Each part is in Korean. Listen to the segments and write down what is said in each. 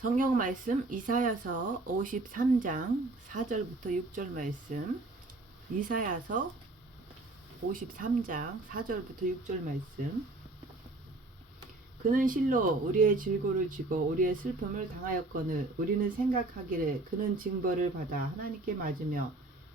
성경 말씀 이사야서 53장 4절부터 6절 말씀. 이사야서 53장 4절부터 6절 말씀. 그는 실로 우리의 질고를 지고 우리의 슬픔을 당하였거늘 우리는 생각하기를 그는 징벌을 받아 하나님께 맞으며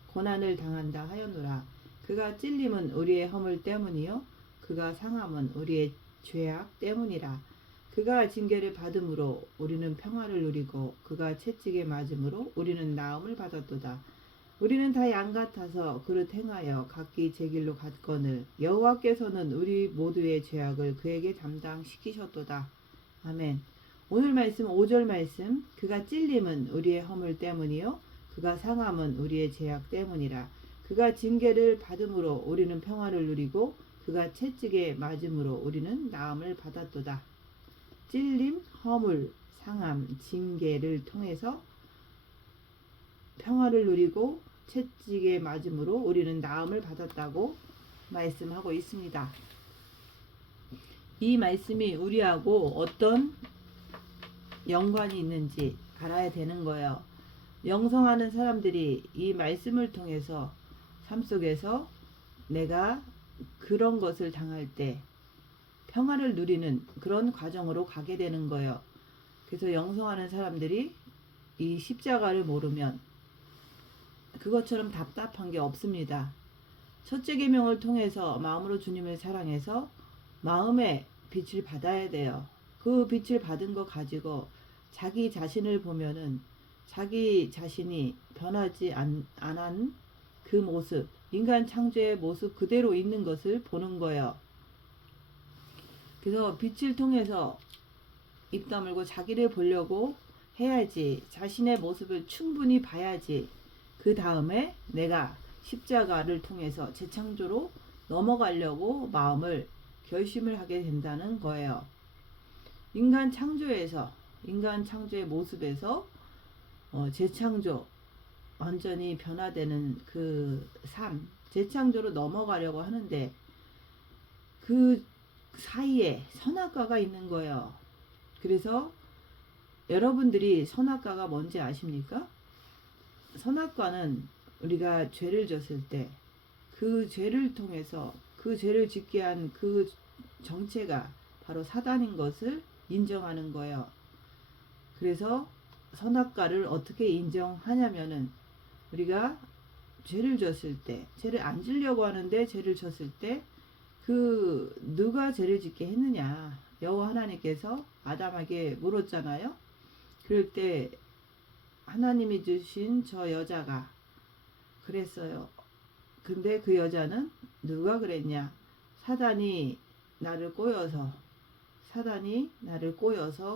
고난을 당한다 하였노라. 그가 찔림은 우리의 허물 때문이요 그가 상함은 우리의 죄악 때문이라. 그가 징계를 받음으로 우리는 평화를 누리고 그가 채찍에 맞음으로 우리는 나음을 받았도다. 우리는 다 양 같아서 그릇 행하여 각기 제 길로 갔거늘 여호와께서는 우리 모두의 죄악을 그에게 담당시키셨도다. 아멘. 오늘 말씀 5절 말씀. 그가 찔림은 우리의 허물 때문이요 그가 상함은 우리의 죄악 때문이라. 그가 징계를 받음으로 우리는 평화를 누리고 그가 채찍에 맞음으로 우리는 나음을 받았도다. 찔림, 허물, 상함, 징계를 통해서 평화를 누리고 채찍에 맞음으로 우리는 나음을 받았다고 말씀하고 있습니다. 이 말씀이 우리하고 어떤 연관이 있는지 알아야 되는 거예요. 영성하는 사람들이 이 말씀을 통해서 삶 속에서 내가 그런 것을 당할 때 평화를 누리는 그런 과정으로 가게 되는 거예요. 그래서 영성하는 사람들이 이 십자가를 모르면 그것처럼 답답한 게 없습니다. 첫째 계명을 통해서 마음으로 주님을 사랑해서 마음의 빛을 받아야 돼요. 그 빛을 받은 거 가지고 자기 자신을 보면은 자기 자신이 변하지 않은 그 모습, 인간 창조의 모습 그대로 있는 것을 보는 거예요. 그래서 빛을 통해서 입 다물고 자기를 보려고 해야지, 자신의 모습을 충분히 봐야지 그 다음에 내가 십자가를 통해서 재창조로 넘어가려고 마음을 결심을 하게 된다는 거예요. 인간 창조에서, 인간 창조의 모습에서 재창조, 완전히 변화되는 그 삶, 재창조로 넘어가려고 하는데 그 사이에 선악과가 있는 거예요. 그래서 여러분들이 선악과가 뭔지 아십니까? 선악과는 우리가 죄를 졌을 때 그 죄를 통해서 그 죄를 짓게 한 그 정체가 바로 사단인 것을 인정하는 거예요. 그래서 선악과를 어떻게 인정하냐면은 우리가 죄를 졌을 때, 죄를 안 지려고 하는데 죄를 졌을 때 그 누가 죄를 짓게 했느냐, 여호와 하나님께서 아담에게 물었잖아요. 그럴 때 하나님이 주신 저 여자가 그랬어요. 근데 그 여자는 누가 그랬냐, 사단이 나를 꼬여서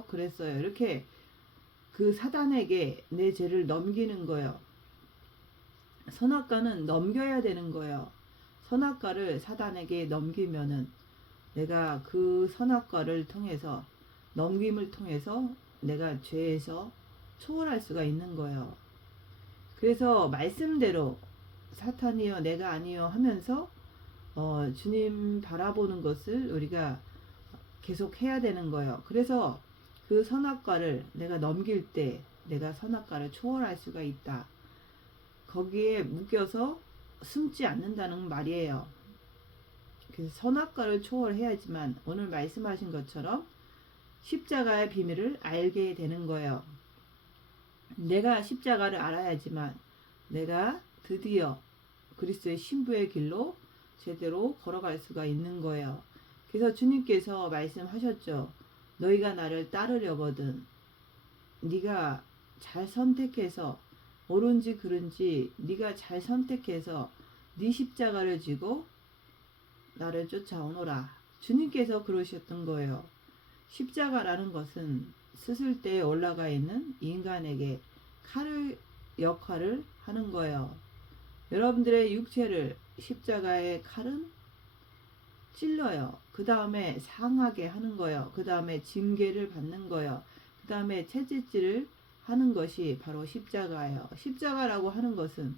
그랬어요. 이렇게 그 사단에게 내 죄를 넘기는 거예요. 선악과는 넘겨야 되는 거예요. 선악과를 사단에게 넘기면은 내가 그 선악과를 통해서, 넘김을 통해서 내가 죄에서 초월할 수가 있는 거예요. 그래서 말씀대로 사탄이요 내가 아니요 하면서 주님 바라보는 것을 우리가 계속 해야 되는 거예요. 그래서 그 선악과를 내가 넘길 때 내가 선악과를 초월할 수가 있다. 거기에 묶여서 숨지 않는다는 말이에요. 그래서 선악과를 초월해야지만 오늘 말씀하신 것처럼 십자가의 비밀을 알게 되는 거예요. 내가 십자가를 알아야지만 내가 드디어 그리스도의 신부의 길로 제대로 걸어갈 수가 있는 거예요. 그래서 주님께서 말씀하셨죠. 너희가 나를 따르려거든 네가 잘 선택해서, 옳은지 그른지 네가 잘 선택해서 네 십자가를 지고 나를 쫓아오너라. 주님께서 그러셨던 거예요. 십자가라는 것은 스술대에 올라가 있는 인간에게 칼의 역할을 하는 거예요. 여러분들의 육체를 십자가의 칼은 찔러요. 그 다음에 상하게 하는 거예요. 그 다음에 징계를 받는 거예요. 그 다음에 채찍질을 하는 것이 바로 십자가예요. 십자가라고 하는 것은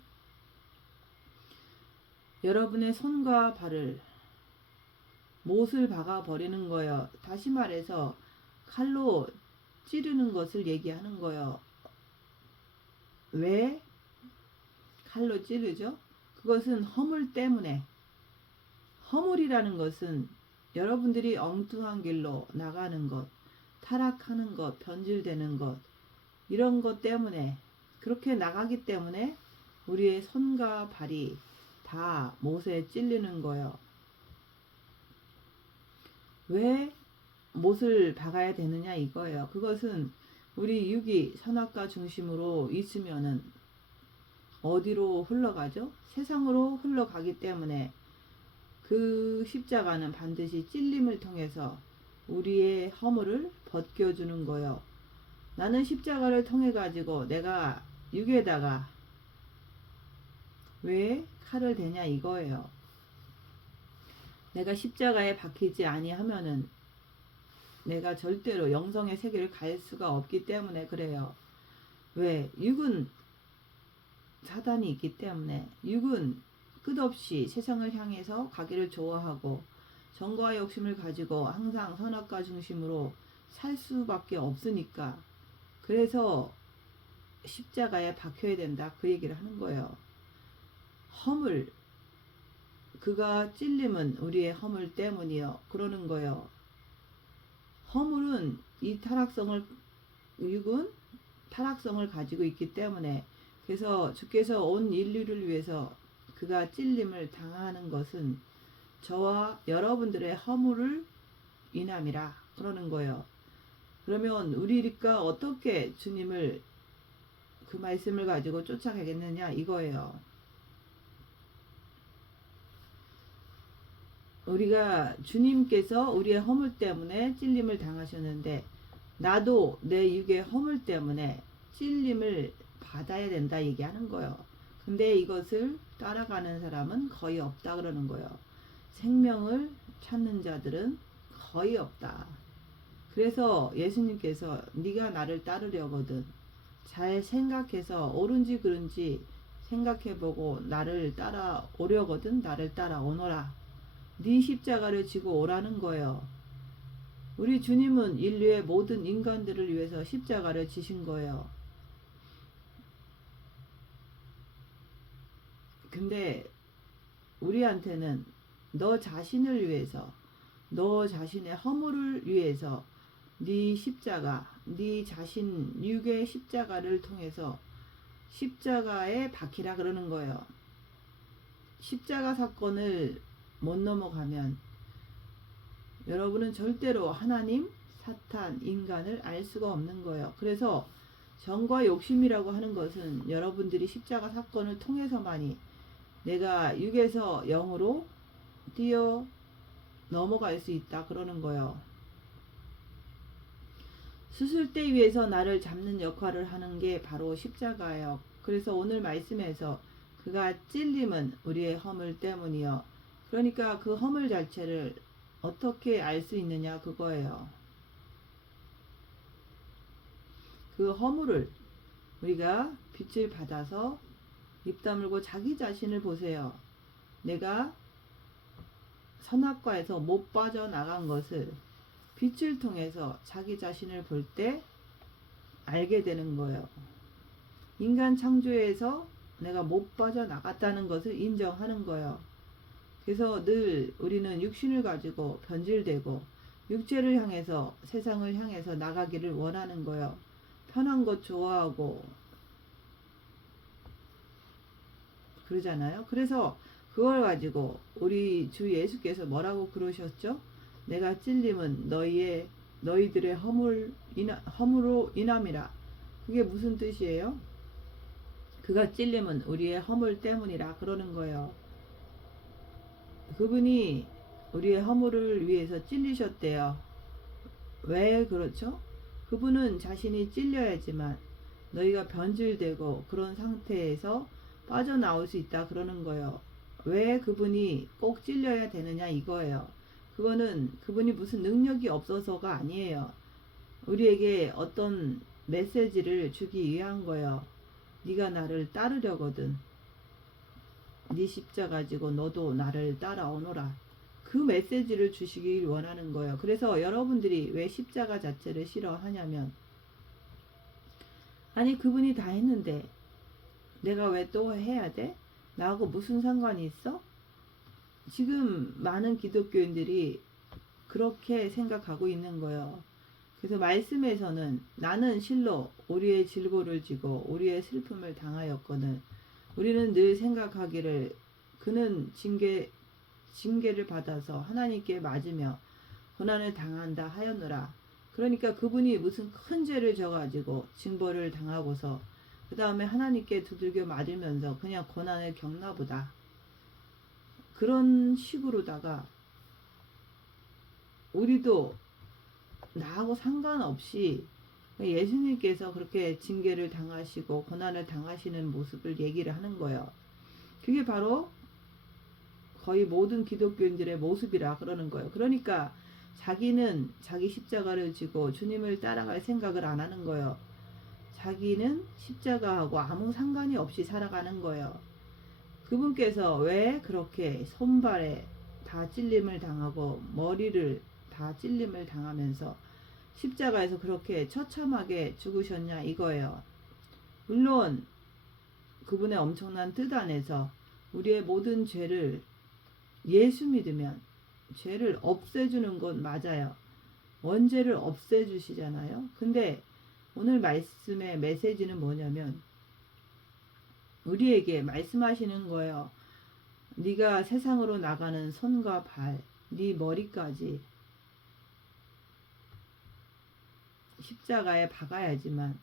여러분의 손과 발을 못을 박아 버리는 거예요. 다시 말해서 칼로 찌르는 것을 얘기하는 거예요. 왜 칼로 찌르죠? 그것은 허물 때문에. 허물이라는 것은 여러분들이 엉뚱한 길로 나가는 것, 타락하는 것, 변질되는 것, 이런 것 때문에, 그렇게 나가기 때문에 우리의 손과 발이 다 못에 찔리는 거예요. 왜 못을 박아야 되느냐 이거예요. 그것은 우리 육이 선악과 중심으로 있으면은 어디로 흘러가죠? 세상으로 흘러가기 때문에 그 십자가는 반드시 찔림을 통해서 우리의 허물을 벗겨주는 거예요. 나는 십자가를 통해 가지고 내가 육에다가 왜 칼을 대냐 이거예요. 내가 십자가에 박히지 아니하면은 내가 절대로 영성의 세계를 갈 수가 없기 때문에 그래요. 왜? 육은 사단이 있기 때문에. 육은 끝없이 세상을 향해서 가기를 좋아하고 정과의 욕심을 가지고 항상 선악과 중심으로 살 수밖에 없으니까, 그래서 십자가에 박혀야 된다 그 얘기를 하는 거예요. 허물, 그가 찔림은 우리의 허물 때문이요 그러는 거예요. 허물은 이 타락성을, 육은 타락성을 가지고 있기 때문에, 그래서 주께서 온 인류를 위해서 그가 찔림을 당하는 것은 저와 여러분들의 허물을 인함이라 그러는 거예요. 그러면 우리가 어떻게 주님을, 그 말씀을 가지고 쫓아가겠느냐 이거예요. 우리가 주님께서 우리의 허물 때문에 찔림을 당하셨는데 나도 내 육의 허물 때문에 찔림을 받아야 된다 얘기하는 거예요. 근데 이것을 따라가는 사람은 거의 없다 그러는 거예요. 생명을 찾는 자들은 거의 없다. 그래서 예수님께서 네가 나를 따르려거든 잘 생각해서 옳은지 그른지 생각해보고 나를 따라오려거든 나를 따라오너라. 네 십자가를 지고 오라는 거예요. 우리 주님은 인류의 모든 인간들을 위해서 십자가를 지신 거예요. 근데 우리한테는 너 자신을 위해서, 너 자신의 허물을 위해서 네 십자가, 네 자신 육의 십자가를 통해서 십자가에 박히라 그러는 거예요. 십자가 사건을 못 넘어가면 여러분은 절대로 하나님, 사탄, 인간을 알 수가 없는 거예요. 그래서 정과 욕심이라고 하는 것은 여러분들이 십자가 사건을 통해서만이 내가 육에서 영으로 뛰어 넘어갈 수 있다 그러는 거예요. 수술대 위에서 나를 잡는 역할을 하는 게 바로 십자가예요. 그래서 오늘 말씀에서 그가 찔림은 우리의 허물 때문이요. 그러니까 그 허물 자체를 어떻게 알 수 있느냐 그거예요. 그 허물을 우리가 빛을 받아서 입 다물고 자기 자신을 보세요. 내가 선악과에서 못 빠져나간 것을 빛을 통해서 자기 자신을 볼 때 알게 되는 거예요. 인간 창조에서 내가 못 빠져나갔다는 것을 인정하는 거예요. 그래서 늘 우리는 육신을 가지고 변질되고 육체를 향해서 세상을 향해서 나가기를 원하는 거예요. 편한 것 좋아하고 그러잖아요. 그래서 그걸 가지고 우리 주 예수께서 뭐라고 그러셨죠? 내가 찔림은 너희들의 허물로 인함이라. 그게 무슨 뜻이에요? 그가 찔림은 우리의 허물 때문이라 그러는 거예요. 그분이 우리의 허물을 위해서 찔리셨대요. 왜 그렇죠? 그분은 자신이 찔려야지만 너희가 변질되고 그런 상태에서 빠져나올 수 있다 그러는 거예요. 왜 그분이 꼭 찔려야 되느냐 이거예요. 그거는 그분이 무슨 능력이 없어서가 아니에요. 우리에게 어떤 메시지를 주기 위한 거예요. 네가 나를 따르려거든 네 십자가 가지고 너도 나를 따라오너라. 그 메시지를 주시길 원하는 거예요. 그래서 여러분들이 왜 십자가 자체를 싫어하냐면 아니 그분이 다 했는데 내가 왜 또 해야 돼? 나하고 무슨 상관이 있어? 지금 많은 기독교인들이 그렇게 생각하고 있는 거예요. 그래서 말씀에서는 나는 실로 우리의 질고를 지고 우리의 슬픔을 당하였거든. 우리는 늘 생각하기를 그는 징계를 받아서 하나님께 맞으며 고난을 당한다 하였노라. 그러니까 그분이 무슨 큰 죄를 져가지고 징벌을 당하고서 그 다음에 하나님께 두들겨 맞으면서 그냥 고난을 겪나 보다. 그런 식으로다가 우리도 나하고 상관없이 예수님께서 그렇게 징계를 당하시고 고난을 당하시는 모습을 얘기를 하는 거예요. 그게 바로 거의 모든 기독교인들의 모습이라 그러는 거예요. 그러니까 자기는 자기 십자가를 지고 주님을 따라갈 생각을 안 하는 거예요. 자기는 십자가하고 아무 상관이 없이 살아가는 거예요. 그분께서 왜 그렇게 손발에 다 찔림을 당하고 머리를 다 찔림을 당하면서 십자가에서 그렇게 처참하게 죽으셨냐 이거예요. 물론 그분의 엄청난 뜻 안에서 우리의 모든 죄를 예수 믿으면 죄를 없애주는 건 맞아요. 원죄를 없애주시잖아요. 근데 오늘 말씀의 메시지는 뭐냐면 우리에게 말씀하시는 거예요. 네가 세상으로 나가는 손과 발, 네 머리까지 십자가에 박아야지만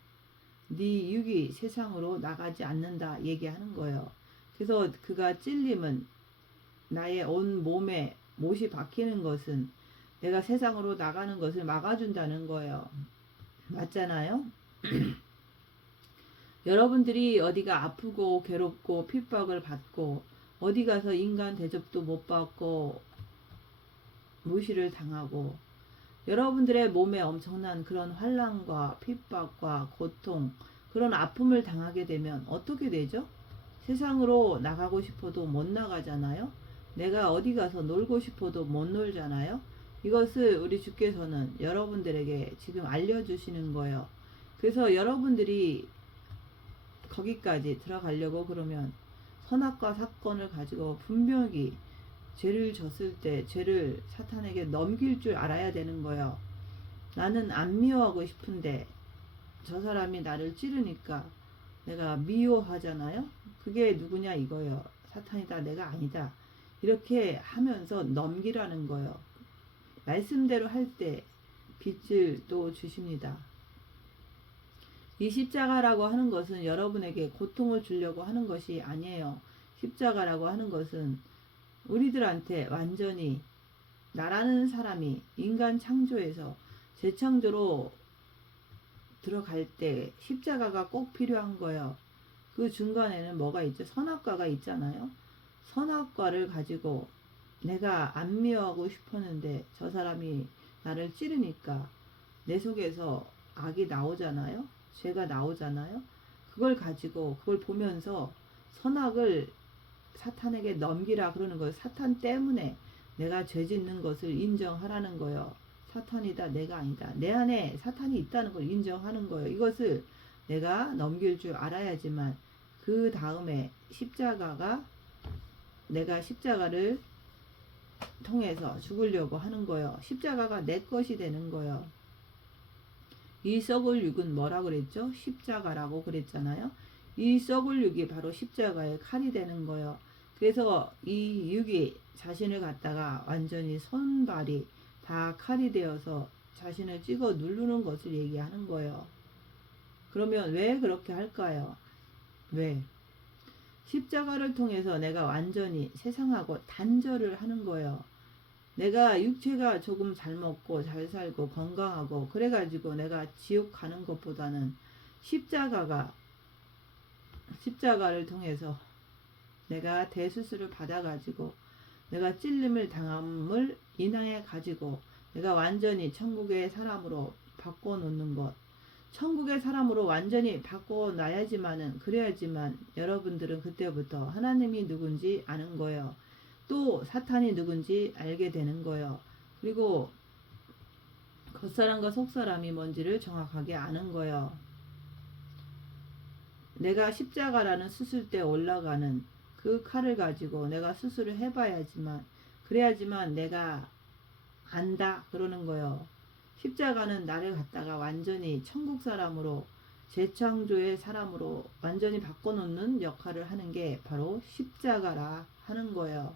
네 육이 세상으로 나가지 않는다 얘기하는 거예요. 그래서 그가 찔림은 나의 온 몸에 못이 박히는 것은 내가 세상으로 나가는 것을 막아준다는 거예요. 맞잖아요? 여러분들이 어디가 아프고 괴롭고 핍박을 받고 어디 가서 인간 대접도 못 받고 무시를 당하고 여러분들의 몸에 엄청난 그런 환난과 핍박과 고통 그런 아픔을 당하게 되면 어떻게 되죠? 세상으로 나가고 싶어도 못 나가잖아요. 내가 어디 가서 놀고 싶어도 못 놀잖아요. 이것을 우리 주께서는 여러분들에게 지금 알려주시는 거예요. 그래서 여러분들이 거기까지 들어가려고 그러면 선악과 사건을 가지고 분명히 죄를 졌을 때 죄를 사탄에게 넘길 줄 알아야 되는 거예요. 나는 안 미워하고 싶은데 저 사람이 나를 찌르니까 내가 미워하잖아요. 그게 누구냐 이거예요. 사탄이다 내가 아니다. 이렇게 하면서 넘기라는 거예요. 말씀대로 할 때 빛을 또 주십니다. 이 십자가라고 하는 것은 여러분에게 고통을 주려고 하는 것이 아니에요. 십자가라고 하는 것은 우리들한테 완전히 나라는 사람이 인간 창조에서 재창조로 들어갈 때 십자가가 꼭 필요한 거예요. 그 중간에는 뭐가 있죠? 선악과가 있잖아요. 선악과를 가지고 내가 안 미워하고 싶었는데 저 사람이 나를 찌르니까 내 속에서 악이 나오잖아요. 죄가 나오잖아요. 그걸 가지고 그걸 보면서 선악을 사탄에게 넘기라 그러는 거예요. 사탄 때문에 내가 죄 짓는 것을 인정하라는 거예요. 사탄이다 내가 아니다. 내 안에 사탄이 있다는 걸 인정하는 거예요. 이것을 내가 넘길 줄 알아야지만 그 다음에 십자가가 내가 십자가를 통해서 죽으려고 하는 거예요. 십자가가 내 것이 되는 거예요. 이 썩을 육은 뭐라 그랬죠? 십자가라고 그랬잖아요. 이 썩을 육이 바로 십자가의 칼이 되는 거예요. 그래서 이 육이 자신을 갖다가 완전히 손발이 다 칼이 되어서 자신을 찍어 누르는 것을 얘기하는 거예요. 그러면 왜 그렇게 할까요? 왜? 십자가를 통해서 내가 완전히 세상하고 단절을 하는 거예요. 내가 육체가 조금 잘 먹고 잘 살고 건강하고 그래가지고 내가 지옥 가는 것보다는 십자가를 통해서 내가 대수술을 받아가지고 내가 찔림을 당함을 인하여 가지고 내가 완전히 천국의 사람으로 바꿔놓는 것. 천국의 사람으로 완전히 바꿔놔야지만은 그래야지만 여러분들은 그때부터 하나님이 누군지 아는 거예요. 또 사탄이 누군지 알게 되는 거예요. 그리고 겉사람과 속사람이 뭔지를 정확하게 아는 거예요. 내가 십자가라는 수술대에 올라가는 그 칼을 가지고 내가 수술을 해봐야지만, 그래야지만 내가 안다 그러는 거예요. 십자가는 나를 갖다가 완전히 천국 사람으로, 재창조의 사람으로 완전히 바꿔놓는 역할을 하는 게 바로 십자가라 하는 거예요.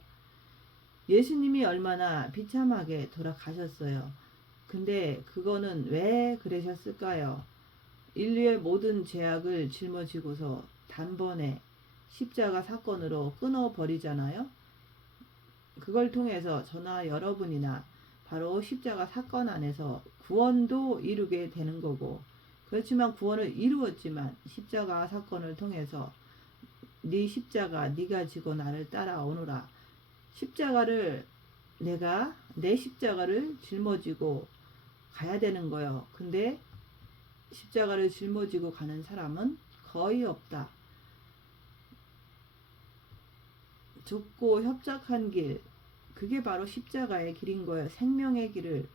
예수님이 얼마나 비참하게 돌아가셨어요. 근데 그거는 왜 그러셨을까요? 인류의 모든 죄악을 짊어지고서 단번에 십자가 사건으로 끊어버리잖아요. 그걸 통해서 저나 여러분이나 바로 십자가 사건 안에서 구원도 이루게 되는 거고, 그렇지만 구원을 이루었지만 십자가 사건을 통해서 네 십자가 네가 지고 나를 따라오너라. 십자가를, 내가 내 십자가를 짊어지고 가야 되는 거예요. 근데 십자가를 짊어지고 가는 사람은 거의 없다. 좁고 협착한 길, 그게 바로 십자가의 길인 거예요. 생명의 길을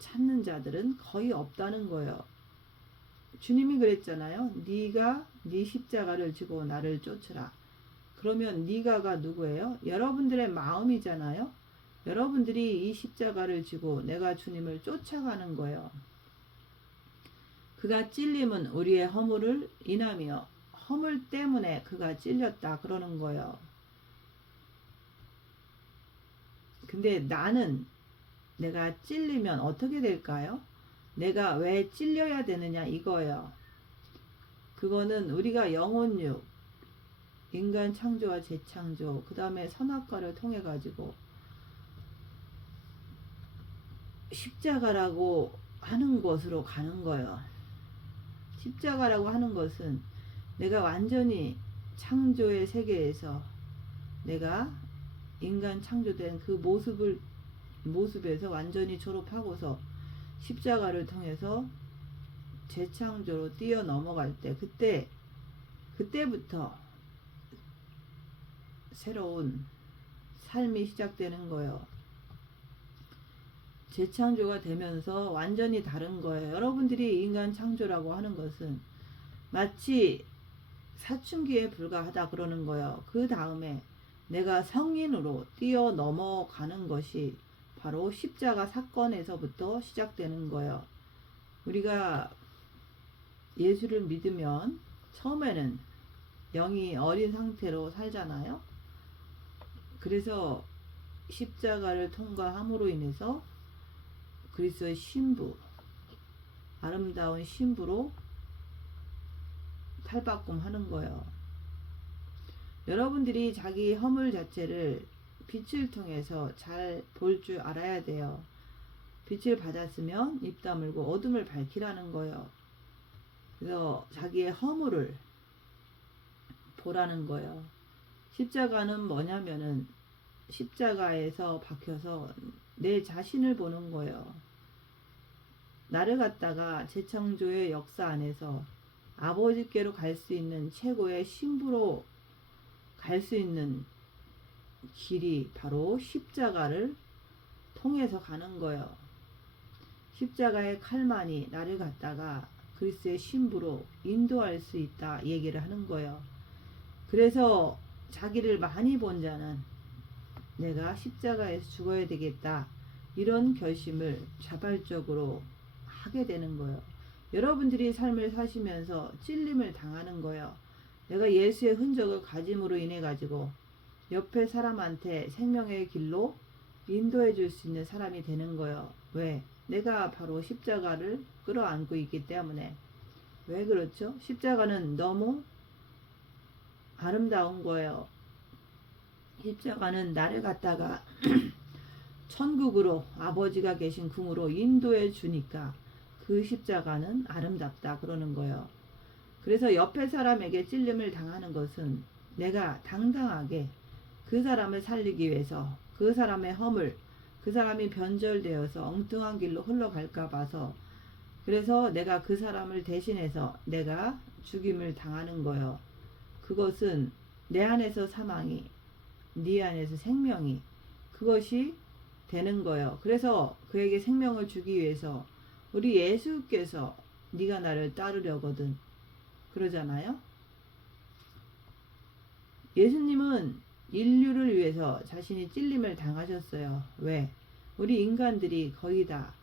찾는 자들은 거의 없다는 거예요. 주님이 그랬잖아요. 네가 네 십자가를 지고 나를 쫓으라. 그러면 네가가 누구예요? 여러분들의 마음이잖아요. 여러분들이 이 십자가를 지고 내가 주님을 쫓아가는 거예요. 그가 찔림은 우리의 허물을 인하며 허물 때문에 그가 찔렸다 그러는 거예요. 근데 나는 내가 찔리면 어떻게 될까요? 내가 왜 찔려야 되느냐 이거예요. 그거는 우리가 영혼육, 인간 창조와 재창조, 그 다음에 선악과를 통해 가지고 십자가라고 하는 곳으로 가는 거예요. 십자가라고 하는 것은 내가 완전히 창조의 세계에서 내가 인간 창조된 그 모습에서 완전히 졸업하고서 십자가를 통해서 재창조로 뛰어넘어갈 때, 그때부터 새로운 삶이 시작되는 거예요. 재창조가 되면서 완전히 다른 거예요. 여러분들이 인간 창조라고 하는 것은 마치 사춘기에 불과하다 그러는 거예요. 그 다음에 내가 성인으로 뛰어넘어가는 것이 바로 십자가 사건에서부터 시작되는 거예요. 우리가 예수를 믿으면 처음에는 영이 어린 상태로 살잖아요. 그래서 십자가를 통과함으로 인해서 그리스도의 신부, 아름다운 신부로 탈바꿈하는 거예요. 여러분들이 자기 허물 자체를 빛을 통해서 잘 볼 줄 알아야 돼요. 빛을 받았으면 입 다물고 어둠을 밝히라는 거예요. 그래서 자기의 허물을 보라는 거예요. 십자가는 뭐냐면은 십자가에서 박혀서 내 자신을 보는 거예요. 나를 갖다가 재창조의 역사 안에서 아버지께로 갈 수 있는 최고의 신부로 갈 수 있는 길이 바로 십자가를 통해서 가는 거예요. 십자가의 칼만이 나를 갖다가 그리스도의 신부로 인도할 수 있다 얘기를 하는 거예요. 그래서 자기를 많이 본 자는 내가 십자가에서 죽어야 되겠다 이런 결심을 자발적으로 하게 되는 거예요. 여러분들이 삶을 사시면서 찔림을 당하는 거예요. 내가 예수의 흔적을 가짐으로 인해 가지고 옆에 사람한테 생명의 길로 인도해 줄 수 있는 사람이 되는 거예요. 왜? 내가 바로 십자가를 끌어안고 있기 때문에. 왜 그렇죠? 십자가는 너무 아름다운 거예요. 십자가는 나를 갖다가 천국으로, 아버지가 계신 궁으로 인도해 주니까 그 십자가는 아름답다 그러는 거예요. 그래서 옆에 사람에게 찔림을 당하는 것은 내가 당당하게 그 사람을 살리기 위해서 그 사람의 허물, 그 사람이 변절되어서 엉뚱한 길로 흘러갈까 봐서, 그래서 내가 그 사람을 대신해서 내가 죽임을 당하는 거예요. 그것은 내 안에서 사망이, 네 안에서 생명이, 그것이 되는 거예요. 그래서 그에게 생명을 주기 위해서 우리 예수께서 네가 나를 따르려거든 그러잖아요. 예수님은 인류를 위해서 자신이 찔림을 당하셨어요. 왜? 우리 인간들이 거의 다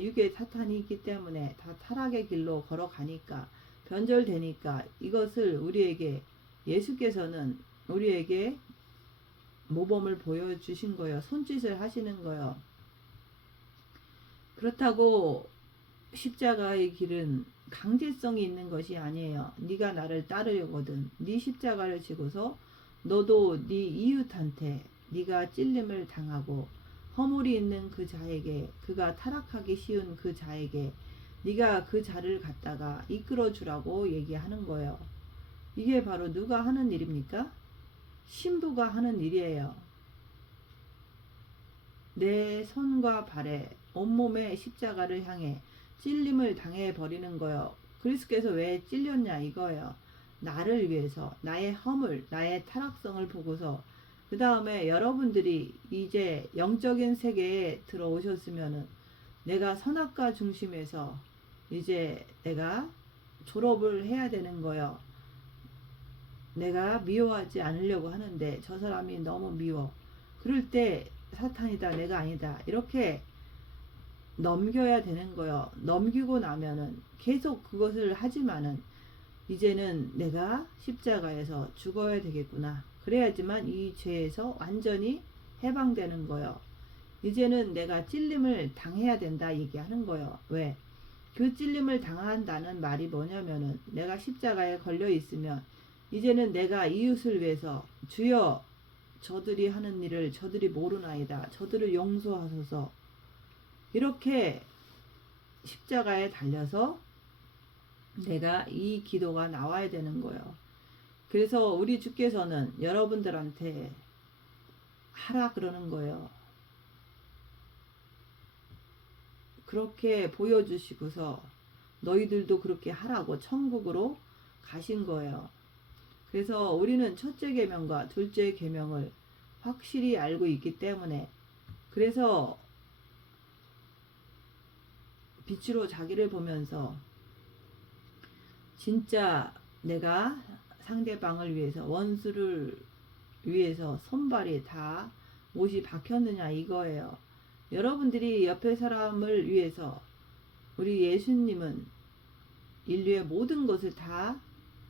육의 사탄이 있기 때문에 다 타락의 길로 걸어가니까 변절되니까 이것을 우리에게 예수께서는 우리에게 모범을 보여주신 거예요. 손짓을 하시는 거예요. 그렇다고 십자가의 길은 강제성이 있는 것이 아니에요. 네가 나를 따르려거든 네 십자가를 지고서 너도 네 이웃한테 네가 찔림을 당하고 허물이 있는 그 자에게, 그가 타락하기 쉬운 그 자에게 네가 그 자를 갖다가 이끌어 주라고 얘기하는 거예요. 이게 바로 누가 하는 일입니까? 신부가 하는 일이에요. 내 손과 발에 온몸에 십자가를 향해 찔림을 당해 버리는 거예요. 그리스도께서 왜 찔렸냐 이거예요. 나를 위해서, 나의 허물, 나의 타락성을 보고서 그 다음에 여러분들이 이제 영적인 세계에 들어오셨으면은 내가 선악과 중심에서 이제 내가 졸업을 해야 되는 거예요. 내가 미워하지 않으려고 하는데 저 사람이 너무 미워. 그럴 때 사탄이다, 내가 아니다, 이렇게 넘겨야 되는 거예요. 넘기고 나면은 계속 그것을 하지만은 이제는 내가 십자가에서 죽어야 되겠구나. 그래야지만 이 죄에서 완전히 해방되는 거예요. 이제는 내가 찔림을 당해야 된다 얘기하는 거예요. 왜? 그 찔림을 당한다는 말이 뭐냐면은 내가 십자가에 걸려 있으면 이제는 내가 이웃을 위해서 주여 저들이 하는 일을 저들이 모르나이다. 저들을 용서하소서. 이렇게 십자가에 달려서 내가 이 기도가 나와야 되는 거예요. 그래서 우리 주께서는 여러분들한테 하라 그러는 거예요. 그렇게 보여주시고서 너희들도 그렇게 하라고 천국으로 가신 거예요. 그래서 우리는 첫째 계명과 둘째 계명을 확실히 알고 있기 때문에 그래서 빛으로 자기를 보면서 진짜 내가 상대방을 위해서 원수를 위해서 손발이 다 못이 박혔느냐 이거예요. 여러분들이 옆에 사람을 위해서 우리 예수님은 인류의 모든 것을 다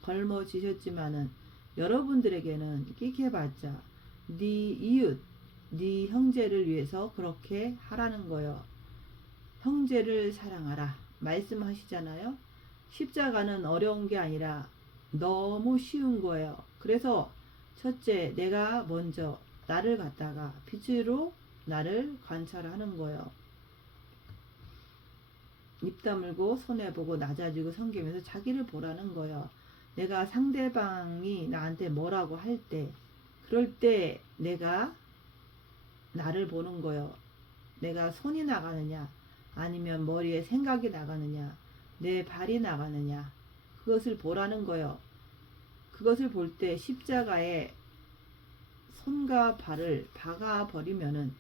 걸머지셨지만은 여러분들에게는 끼케봤자 네 이웃, 네 형제를 위해서 그렇게 하라는 거예요. 형제를 사랑하라 말씀하시잖아요. 십자가는 어려운 게 아니라 너무 쉬운 거예요. 그래서 첫째, 내가 먼저 나를 갖다가 빛으로 나를 관찰하는 거예요. 입 다물고 손해보고 낮아지고 섬기면서 자기를 보라는 거예요. 내가 상대방이 나한테 뭐라고 할 때 그럴 때 내가 나를 보는 거예요. 내가 손이 나가느냐 아니면 머리에 생각이 나가느냐 내 발이 나가느냐 그것을 보라는 거예요. 그것을 볼 때 십자가에 손과 발을 박아 버리면은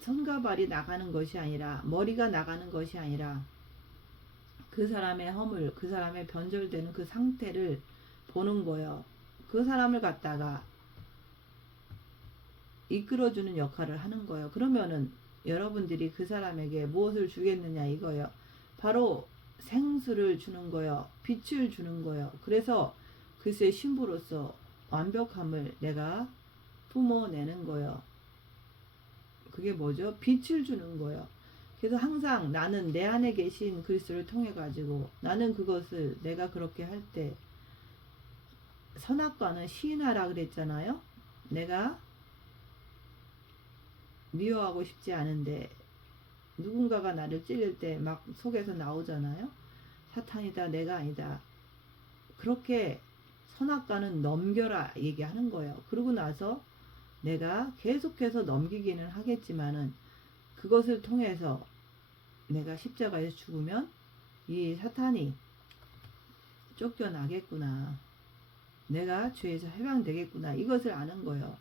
손과 발이 나가는 것이 아니라 머리가 나가는 것이 아니라 그 사람의 허물, 그 사람의 변절되는 그 상태를 보는 거예요. 그 사람을 갖다가 이끌어주는 역할을 하는 거예요. 그러면은 여러분들이 그 사람에게 무엇을 주겠느냐 이거예요. 바로 생수를 주는 거예요. 빛을 주는 거예요. 그래서 글쎄 신부로서 완벽함을 내가 뿜어내는 거예요. 그게 뭐죠? 빛을 주는 거예요. 그래서 항상 나는 내 안에 계신 그리스도를 통해 가지고 나는 그것을 내가 그렇게 할 때 선악과는 시인하라 그랬잖아요. 내가 미워하고 싶지 않은데 누군가가 나를 찔릴 때 막 속에서 나오잖아요. 사탄이다 내가 아니다. 그렇게 선악과는 넘겨라 얘기하는 거예요. 그러고 나서 내가 계속해서 넘기기는 하겠지만은 그것을 통해서 내가 십자가에서 죽으면 이 사탄이 쫓겨나겠구나. 내가 죄에서 해방되겠구나. 이것을 아는 거예요.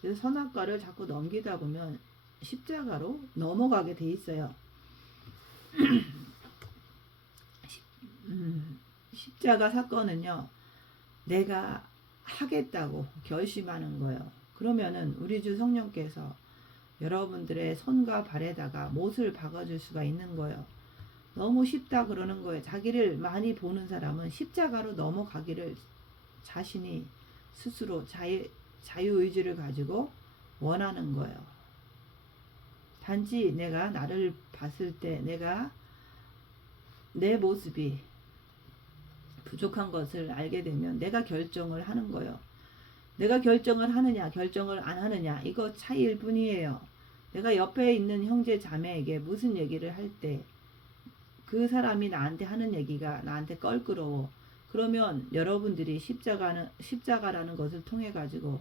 그래서 선악과를 자꾸 넘기다 보면 십자가로 넘어가게 돼 있어요. 십자가 사건은요, 내가 하겠다고 결심하는 거예요. 그러면은 우리 주 성령께서 여러분들의 손과 발에다가 못을 박아줄 수가 있는 거예요. 너무 쉽다 그러는 거예요. 자기를 많이 보는 사람은 십자가로 넘어가기를 자신이 스스로 자유의지를 가지고 원하는 거예요. 단지 내가 나를 봤을 때 내가 내 모습이 부족한 것을 알게 되면 내가 결정을 하는 거예요. 내가 결정을 하느냐 결정을 안 하느냐 이거 차이일 뿐이에요. 내가 옆에 있는 형제 자매에게 무슨 얘기를 할 때 그 사람이 나한테 하는 얘기가 나한테 껄끄러워. 그러면 여러분들이 십자가라는 것을 통해 가지고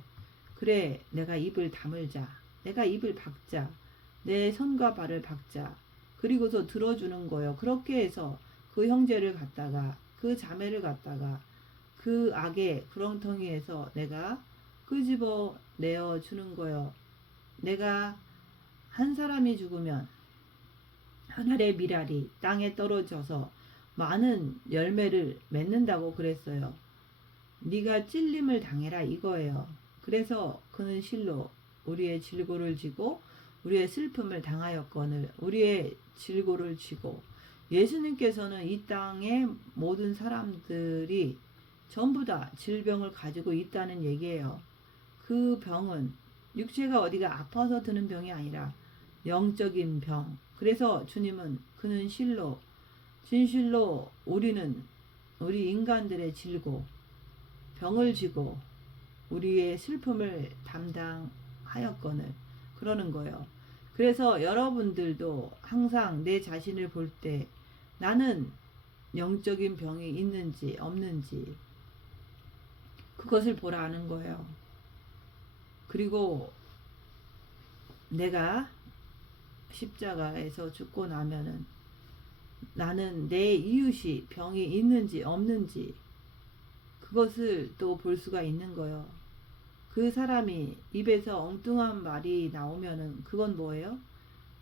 그래 내가 입을 다물자. 내가 입을 박자. 내 손과 발을 박자. 그리고서 들어주는 거예요. 그렇게 해서 그 형제를 갖다가 그 자매를 갖다가 그 악의 구렁텅이에서 내가 끄집어 내어 주는 거예요. 내가 한 사람이 죽으면 하늘의 미랄이 땅에 떨어져서 많은 열매를 맺는다고 그랬어요. 네가 찔림을 당해라 이거예요. 그래서 그는 실로 우리의 질고를 지고 우리의 슬픔을 당하였거늘 우리의 질고를 지고 예수님께서는 이 땅의 모든 사람들이 전부 다 질병을 가지고 있다는 얘기예요. 그 병은 육체가 어디가 아파서 드는 병이 아니라 영적인 병. 그래서 주님은 그는 실로 진실로 우리는 우리 인간들의 질고 병을 지고 우리의 슬픔을 담당하였거늘 그러는 거예요. 그래서 여러분들도 항상 내 자신을 볼 때 나는 영적인 병이 있는지 없는지 그것을 보라는 거예요. 그리고 내가 십자가에서 죽고 나면은 나는 내 이웃이 병이 있는지 없는지 그것을 또 볼 수가 있는 거예요. 그 사람이 입에서 엉뚱한 말이 나오면은 그건 뭐예요?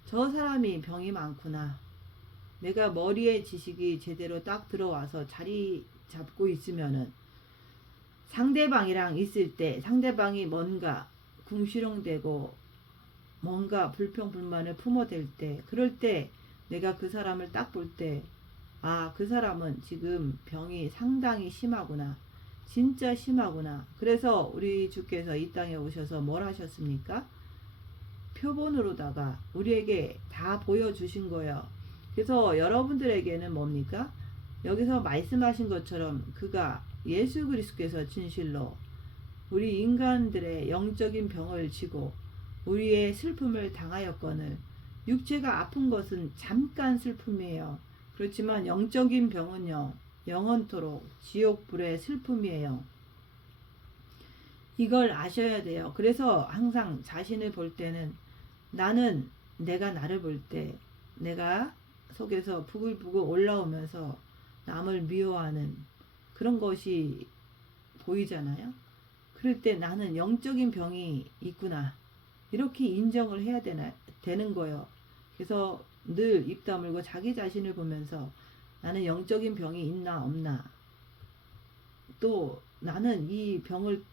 저 사람이 병이 많구나. 내가 머리에 지식이 제대로 딱 들어와서 자리 잡고 있으면은 상대방이랑 있을 때 상대방이 뭔가 궁시렁대고 뭔가 불평불만을 품어댈 때 그럴 때 내가 그 사람을 딱 볼 때 아, 그 사람은 지금 병이 상당히 심하구나. 진짜 심하구나. 그래서 우리 주께서 이 땅에 오셔서 뭘 하셨습니까? 표본으로다가 우리에게 다 보여주신 거예요. 그래서 여러분들에게는 뭡니까? 여기서 말씀하신 것처럼 그가 예수 그리스도께서 진실로 우리 인간들의 영적인 병을 지고 우리의 슬픔을 당하였거늘 육체가 아픈 것은 잠깐 슬픔이에요. 그렇지만 영적인 병은요 영원토록 지옥불의 슬픔이에요. 이걸 아셔야 돼요. 그래서 항상 자신을 볼 때는 나는 내가 나를 볼 때 내가 속에서 부글부글 올라오면서 남을 미워하는 그런 것이 보이잖아요. 그럴 때 나는 영적인 병이 있구나. 이렇게 인정을 해야 되는 거예요. 그래서 늘 입 다물고 자기 자신을 보면서 나는 영적인 병이 있나 없나 또 나는 이 병을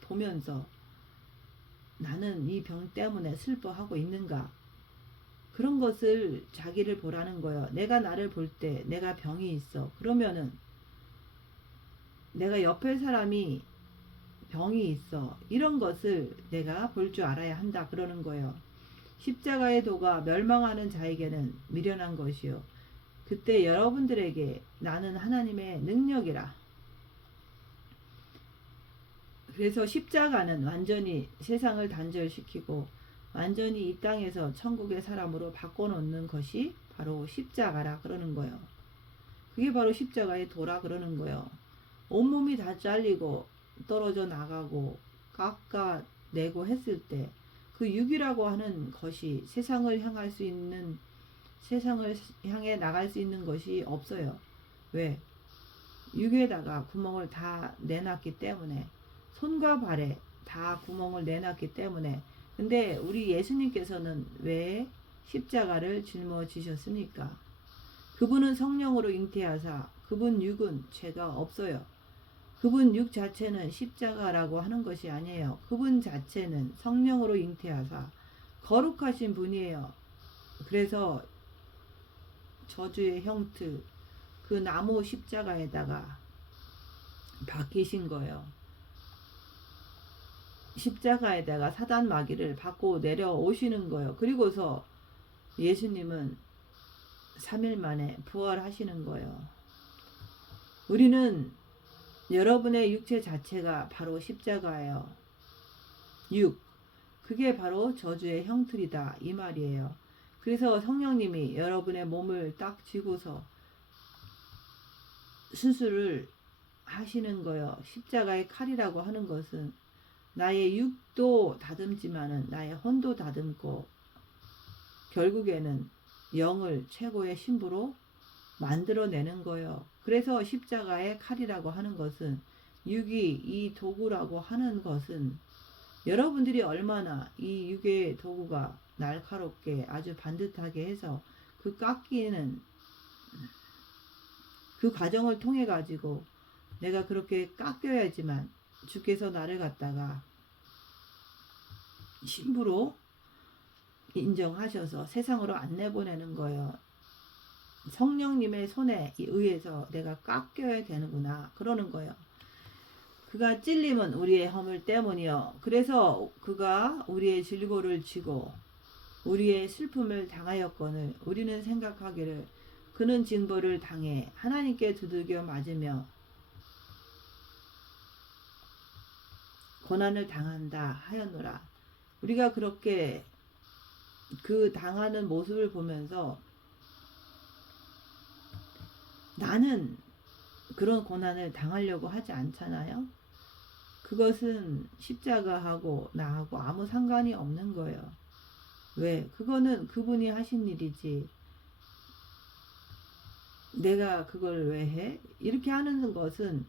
보면서 나는 이 병 때문에 슬퍼하고 있는가 그런 것을 자기를 보라는 거예요. 내가 나를 볼 때 내가 병이 있어. 그러면은 내가 옆에 사람이 병이 있어. 이런 것을 내가 볼 줄 알아야 한다. 그러는 거예요. 십자가의 도가 멸망하는 자에게는 미련한 것이요. 그때 여러분들에게 나는 하나님의 능력이라. 그래서 십자가는 완전히 세상을 단절시키고 완전히 이 땅에서 천국의 사람으로 바꿔놓는 것이 바로 십자가라 그러는 거예요. 그게 바로 십자가의 도라 그러는 거예요. 온몸이 다 잘리고 떨어져 나가고 깎아내고 했을 때 그 육이라고 하는 것이 세상을 향해 나갈 수 있는 것이 없어요. 왜? 육에다가 구멍을 다 내놨기 때문에 손과 발에 다 구멍을 내놨기 때문에 근데 우리 예수님께서는 왜 십자가를 짊어지셨습니까? 그분은 성령으로 잉태하사 그분 육은 죄가 없어요. 그분 육 자체는 십자가라고 하는 것이 아니에요. 그분 자체는 성령으로 잉태하사 거룩하신 분이에요. 그래서 저주의 형트 그 나무 십자가에다가 박히신 거예요. 십자가에다가 사단 마귀를 받고 내려오시는 거예요. 그리고서 예수님은 3일 만에 부활하시는 거예요. 우리는 여러분의 육체 자체가 바로 십자가예요. 육. 그게 바로 저주의 형틀이다. 이 말이에요. 그래서 성령님이 여러분의 몸을 딱 쥐고서 수술을 하시는 거예요. 십자가의 칼이라고 하는 것은 나의 육도 다듬지만은 나의 혼도 다듬고 결국에는 영을 최고의 신부로 만들어내는 거예요. 그래서 십자가의 칼이라고 하는 것은 육이 이 도구라고 하는 것은 여러분들이 얼마나 이 육의 도구가 날카롭게 아주 반듯하게 해서 그 깎이는 그 과정을 통해 가지고 내가 그렇게 깎여야지만 주께서 나를 갖다가 신부로 인정하셔서 세상으로 안 내보내는 거예요. 성령님의 손에 의해서 내가 깎여야 되는구나 그러는 거예요. 그가 찔림은 우리의 허물 때문이요. 그래서 그가 우리의 질고를 지고 우리의 슬픔을 당하였거늘 우리는 생각하기를 그는 징벌을 당해 하나님께 두들겨 맞으며 고난을 당한다 하였노라. 우리가 그렇게 그 당하는 모습을 보면서 나는 그런 고난을 당하려고 하지 않잖아요. 그것은 십자가하고 나하고 아무 상관이 없는 거예요. 왜? 그거는 그분이 하신 일이지. 내가 그걸 왜 해? 이렇게 하는 것은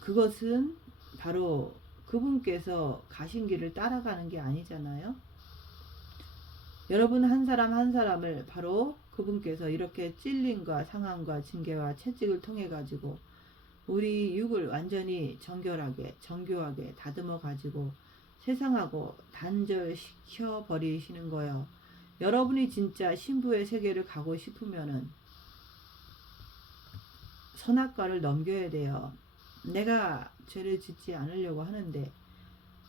그것은 바로 그분께서 가신 길을 따라가는 게 아니잖아요. 여러분 한 사람 한 사람을 바로 그분께서 이렇게 찔림과 상함과 징계와 채찍을 통해 가지고 우리 육을 완전히 정결하게 정교하게 다듬어 가지고 세상하고 단절시켜 버리시는 거예요. 여러분이 진짜 신부의 세계를 가고 싶으면은 선악과를 넘겨야 돼요. 내가 죄를 짓지 않으려고 하는데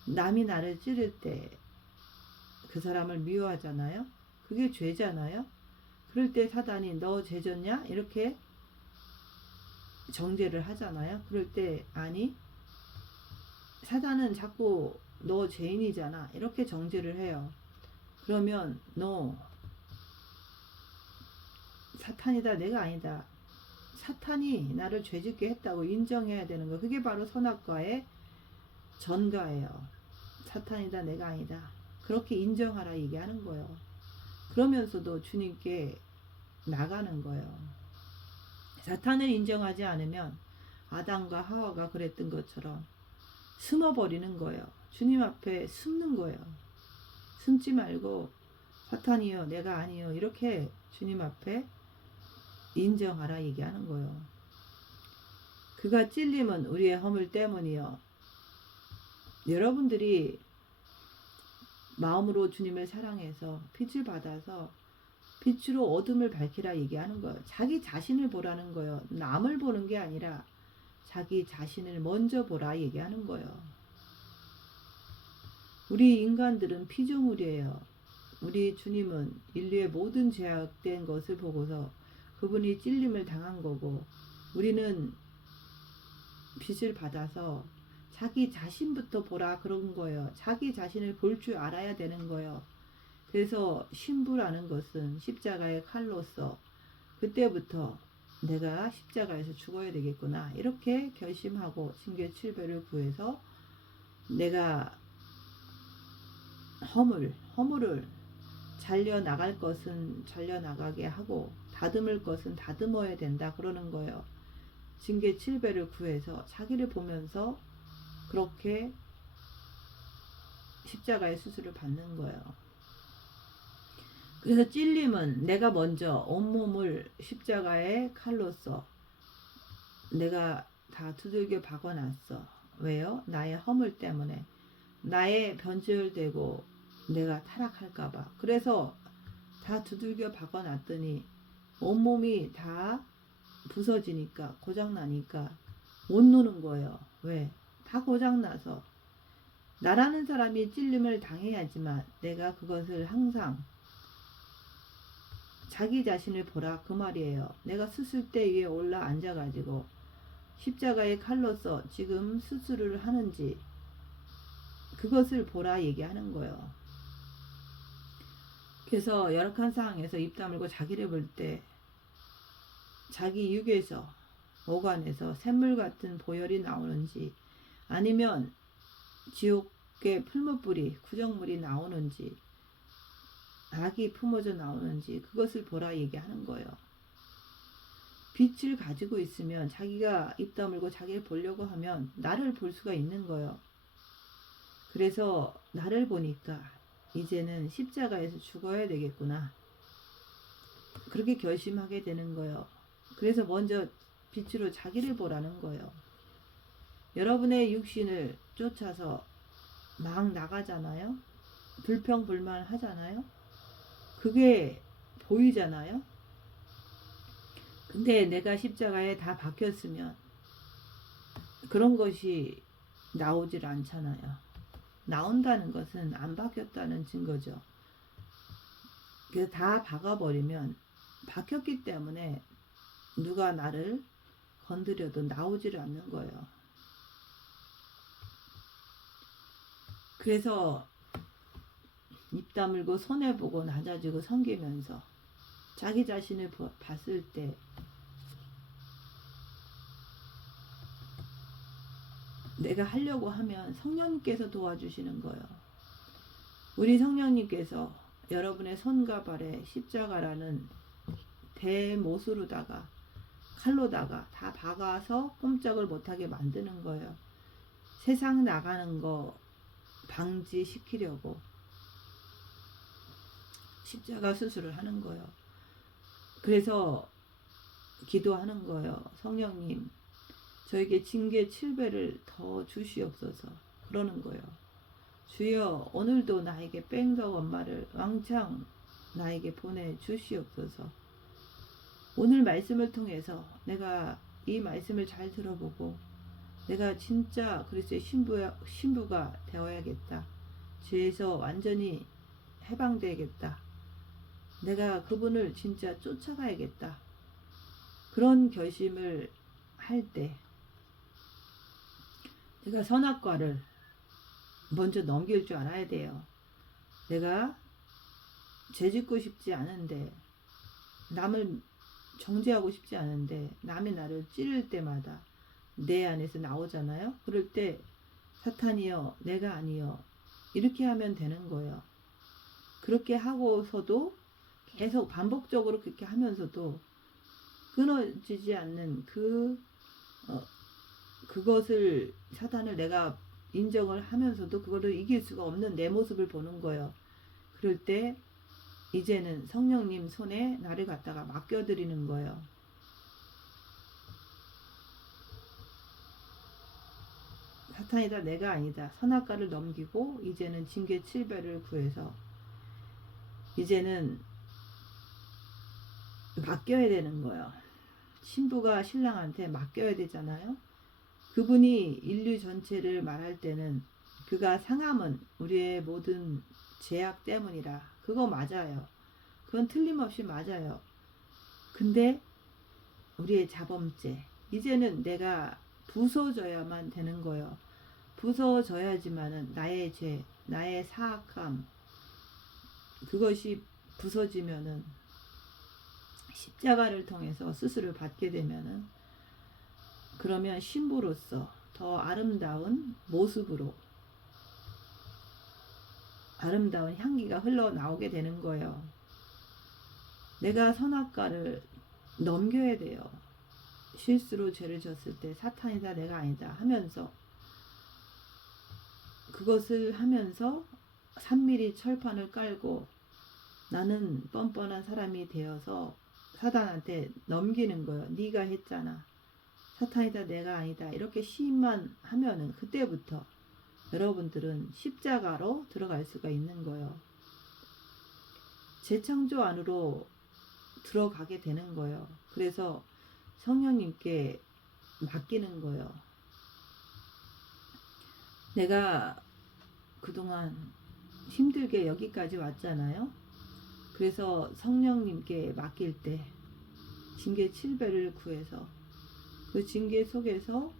남이 나를 찌를 때 그 사람을 미워하잖아요. 그게 죄잖아요. 그럴 때 사단이 너 죄 졌냐? 이렇게 정죄를 하잖아요. 그럴 때 아니 사단은 자꾸 너 죄인이잖아 이렇게 정죄를 해요. 그러면 너 사탄이다 내가 아니다. 사탄이 나를 죄짓게 했다고 인정해야 되는 거. 그게 바로 선악과의 전가예요. 사탄이다 내가 아니다. 그렇게 인정하라 얘기하는 거예요. 그러면서도 주님께 나가는 거예요. 사탄을 인정하지 않으면 아담과 하와가 그랬던 것처럼 숨어버리는 거예요. 주님 앞에 숨는 거예요. 숨지 말고 사탄이요 내가 아니요 이렇게 주님 앞에 인정하라 얘기하는 거예요. 그가 찔림은 우리의 허물 때문이요. 여러분들이 마음으로 주님을 사랑해서 빛을 받아서 빛으로 어둠을 밝히라 얘기하는 거예요. 자기 자신을 보라는 거예요. 남을 보는 게 아니라 자기 자신을 먼저 보라 얘기하는 거예요. 우리 인간들은 피조물이에요. 우리 주님은 인류의 모든 죄악된 것을 보고서 그분이 찔림을 당한 거고 우리는 빛을 받아서 자기 자신부터 보라 그런 거예요. 자기 자신을 볼 줄 알아야 되는 거예요. 그래서 신부라는 것은 십자가의 칼로서 그때부터 내가 십자가에서 죽어야 되겠구나 이렇게 결심하고 징계 7배를 구해서 내가 허물을 잘려나갈 것은 잘려나가게 하고 다듬을 것은 다듬어야 된다 그러는 거예요. 징계 7배를 구해서 자기를 보면서 그렇게 십자가의 수술을 받는 거예요. 그래서 찔림은 내가 먼저 온몸을 십자가의 칼로써 내가 다 두들겨 박아놨어. 왜요? 나의 허물 때문에. 나의 변절되고 내가 타락할까봐. 그래서 다 두들겨 박아놨더니 온몸이 다 부서지니까, 고장나니까 못 노는 거예요. 왜? 다 고장나서. 나라는 사람이 찔림을 당해야지만 내가 그것을 항상 자기 자신을 보라 그 말이에요. 내가 수술대 위에 올라 앉아가지고 십자가의 칼로서 지금 수술을 하는지 그것을 보라 얘기하는 거예요. 그래서 열악한 상황에서 입 다물고 자기를 볼 때 자기 육에서 오간에서 샘물 같은 보혈이 나오는지 아니면 지옥의 풀무불이 구정물이 나오는지 악이 품어져 나오는지 그것을 보라 얘기하는 거예요. 빛을 가지고 있으면 자기가 입 다물고 자기를 보려고 하면 나를 볼 수가 있는 거예요. 그래서 나를 보니까 이제는 십자가에서 죽어야 되겠구나. 그렇게 결심하게 되는 거예요. 그래서 먼저 빛으로 자기를 보라는 거예요. 여러분의 육신을 쫓아서 막 나가잖아요. 불평불만 하잖아요. 그게 보이잖아요. 근데 내가 십자가에 다 박혔으면 그런 것이 나오질 않잖아요. 나온다는 것은 안 박혔다는 증거죠. 그래서 다 박아버리면 박혔기 때문에 누가 나를 건드려도 나오지를 않는 거예요. 그래서 입 다물고 손해보고 낮아지고 섬기면서 자기 자신을 봤을 때 내가 하려고 하면 성령님께서 도와주시는 거예요. 우리 성령님께서 여러분의 손과 발에 십자가라는 대못으로다가 칼로다가 다 박아서 꼼짝을 못하게 만드는 거예요. 세상 나가는 거 방지시키려고 십자가 수술을 하는 거예요. 그래서 기도하는 거예요. 성령님, 저에게 징계 7배를 더 주시옵소서. 그러는 거예요. 주여, 오늘도 나에게 뺑덕 엄마를 왕창 나에게 보내주시옵소서. 오늘 말씀을 통해서 내가 이 말씀을 잘 들어보고 내가 진짜 그리스도의 신부가 되어야겠다. 죄에서 완전히 해방되겠다. 내가 그분을 진짜 쫓아가야겠다. 그런 결심을 할 때 내가 선악과를 먼저 넘길 줄 알아야 돼요. 내가 죄짓고 싶지 않은데, 남을 정죄하고 싶지 않은데 남이 나를 찌를 때마다 내 안에서 나오잖아요. 그럴 때 사탄이여 내가 아니여 이렇게 하면 되는 거예요. 그렇게 하고서도 계속 반복적으로 그렇게 하면서도 끊어지지 않는 그것을 사탄을 내가 인정을 하면서도 그거를 이길 수가 없는 내 모습을 보는 거예요. 그럴 때 이제는 성령님 손에 나를 갖다가 맡겨드리는 거예요. 사탄이다 내가 아니다. 선악과를 넘기고 이제는 징계 7배를 구해서 이제는 맡겨야 되는 거예요. 신부가 신랑한테 맡겨야 되잖아요. 그분이 인류 전체를 말할 때는 그가 상함은 우리의 모든 죄악 때문이라. 그거 맞아요. 그건 틀림없이 맞아요. 근데 우리의 자범죄 이제는 내가 부서져야만 되는 거예요. 부서져야지만은 나의 죄, 나의 사악함 그것이 부서지면은 십자가를 통해서 수술을 받게 되면은 그러면 신부로서 더 아름다운 모습으로 아름다운 향기가 흘러나오게 되는 거예요. 내가 선악과를 넘겨야 돼요. 실수로 죄를 졌을 때 사탄이다 내가 아니다 하면서 그것을 하면서 3mm 철판을 깔고 나는 뻔뻔한 사람이 되어서 사탄한테 넘기는 거예요. 네가 했잖아. 사탄이다 내가 아니다. 이렇게 시인만 하면은 그때부터 여러분들은 십자가로 들어갈 수가 있는 거예요. 재창조 안으로 들어가게 되는 거예요. 그래서 성령님께 맡기는 거예요. 내가 그동안 힘들게 여기까지 왔잖아요. 그래서 성령님께 맡길 때 징계 7배를 구해서 그 징계 속에서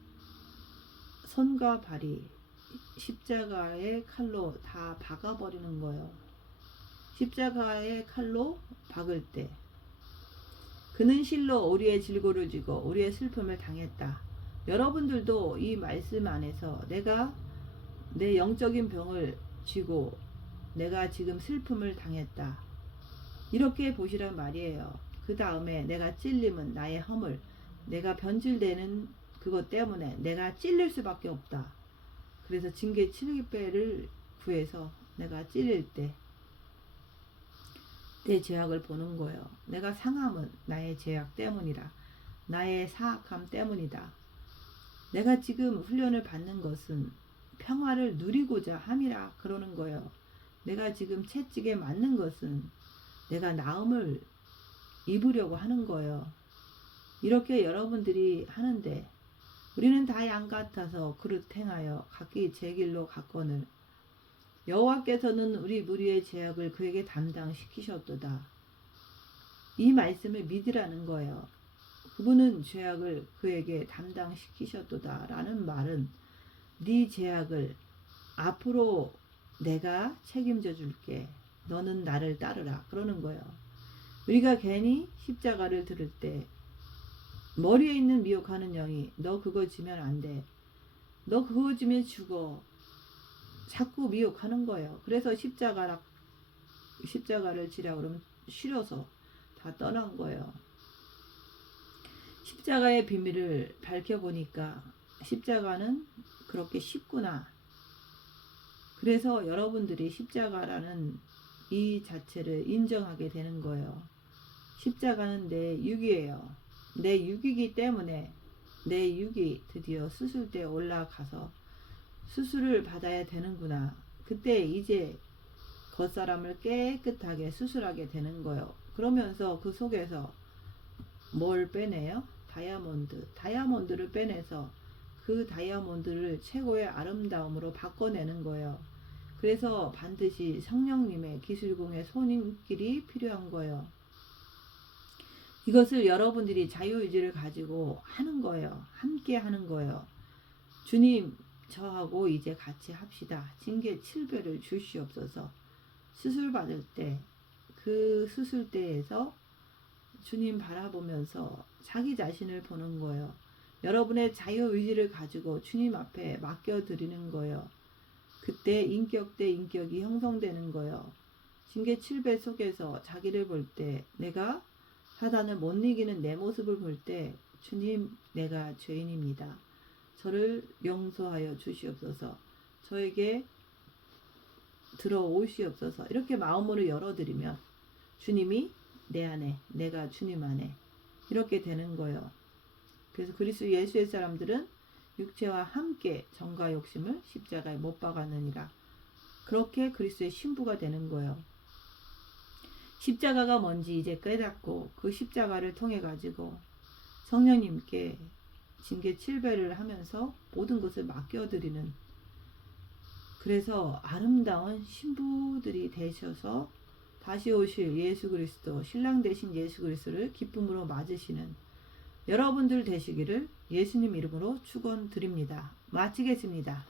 손과 발이 십자가의 칼로 다 박아버리는 거예요. 십자가의 칼로 박을 때 그는 실로 우리의 질고를 지고 우리의 슬픔을 당했다. 여러분들도 이 말씀 안에서 내가 내 영적인 병을 쥐고 내가 지금 슬픔을 당했다. 이렇게 보시란 말이에요. 그 다음에 내가 찔림은 나의 허물, 내가 변질되는 그것 때문에 내가 찔릴 수밖에 없다. 그래서 징계 7배를 구해서 내가 찔릴 때 내 죄악을 보는 거예요. 내가 상함은 나의 죄악 때문이라. 나의 사악함 때문이다. 내가 지금 훈련을 받는 것은 평화를 누리고자 함이라 그러는 거예요. 내가 지금 채찍에 맞는 것은 내가 나음을 입으려고 하는 거예요. 이렇게 여러분들이 하는데 우리는 다 양 같아서 그릇 행하여 각기 제 길로 갔거늘 여호와께서는 우리 무리의 죄악을 그에게 담당시키셨도다. 이 말씀을 믿으라는 거예요. 그분은 죄악을 그에게 담당시키셨도다 라는 말은 네 죄악을 앞으로 내가 책임져 줄게. 너는 나를 따르라 그러는 거예요. 우리가 괜히 십자가를 들을 때 머리에 있는 미혹하는 영이 너 그거 지면 안 돼. 너 그거 지면 죽어. 자꾸 미혹하는 거예요. 그래서 십자가를 지라 그러면 싫어서 다 떠난 거예요. 십자가의 비밀을 밝혀보니까 십자가는 그렇게 쉽구나. 그래서 여러분들이 십자가라는 이 자체를 인정하게 되는 거예요. 십자가는 내 육이에요. 내 육이기 때문에 내 육이 드디어 수술대에 올라가서 수술을 받아야 되는구나. 그때 이제 겉사람을 깨끗하게 수술하게 되는 거예요. 그러면서 그 속에서 뭘 빼내요? 다이아몬드를 빼내서 그 다이아몬드를 최고의 아름다움으로 바꿔내는 거예요. 그래서 반드시 성령님의 기술공의 손길이 필요한 거예요. 이것을 여러분들이 자유의지를 가지고 하는 거예요. 함께 하는 거예요. 주님, 저하고 이제 같이 합시다. 징계 7배를 주시옵소서. 수술 받을 때 그 수술대에서 주님 바라보면서 자기 자신을 보는 거예요. 여러분의 자유의지를 가지고 주님 앞에 맡겨드리는 거예요. 그때 인격 대 인격이 형성되는 거예요. 징계 7배 속에서 자기를 볼 때 내가 사단을 못 이기는 내 모습을 볼 때 주님 내가 죄인입니다. 저를 용서하여 주시옵소서. 저에게 들어오시옵소서. 이렇게 마음으로 열어드리면 주님이 내 안에 내가 주님 안에 이렇게 되는 거예요. 그래서 그리스도 예수의 사람들은 육체와 함께 정과 욕심을 십자가에 못 박았느니라. 그렇게 그리스도의 신부가 되는 거예요. 십자가가 뭔지 이제 깨닫고 그 십자가를 통해 가지고 성령님께 징계 7배를 하면서 모든 것을 맡겨드리는, 그래서 아름다운 신부들이 되셔서 다시 오실 예수 그리스도, 신랑 되신 예수 그리스도를 기쁨으로 맞으시는 여러분들 되시기를 예수님 이름으로 축원드립니다. 마치겠습니다.